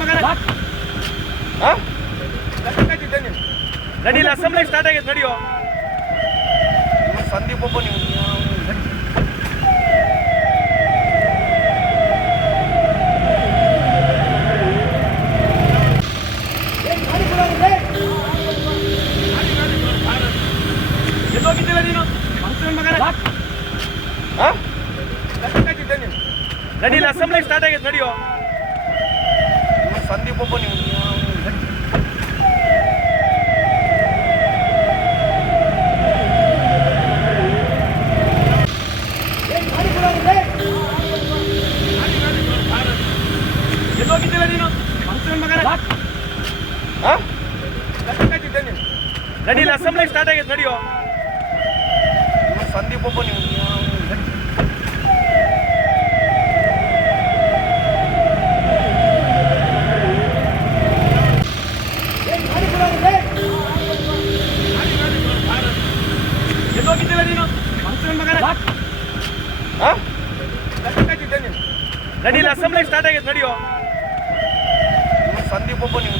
ಮಗನ ನಡೀಲಿ assembly start ಆಗೈತೆ ನಡಿಯೋ. ಸಂದೀಪ್ ಒಬ್ಬ ನೀವು ಎಲ್ಲೋಗಿದ್ದಿಲ್ಲ ನೀನು? ಫಂಕ್ಷನ್ ಮಗನ ನಡೀಲಿ ಅಸೆಂಬ್ಲಿ ಸ್ಟಾರ್ಟ್ ಆಗೈತೆ ನಡಿಯೋ. ಸಂದೀಪ್ ಒಬ್ಬ ನೀವು. ಎಲ್ಲೋಗಿದ್ದಿಲ್ಲ ನೀನು? ಫಂಕ್ಷನ್ ಮಗನ. ನಡೀಲಿ ಅಸೆಂಬ್ಲಿ ಸ್ಟಾರ್ಟ್ ಆಗೈತೆ ನಡಿಯೋ. ಸಂದೀಪ್ ಒಬ್ಬ ನೀವು. ನೀನು. ನಡೀಲಿ ಅಸೆಂಬ್ಲಿ ಸ್ಟಾರ್ಟ್ ನಡಿಯೋ. ಸಂದೀಪ್ ಒಬ್ಬ ನೀವು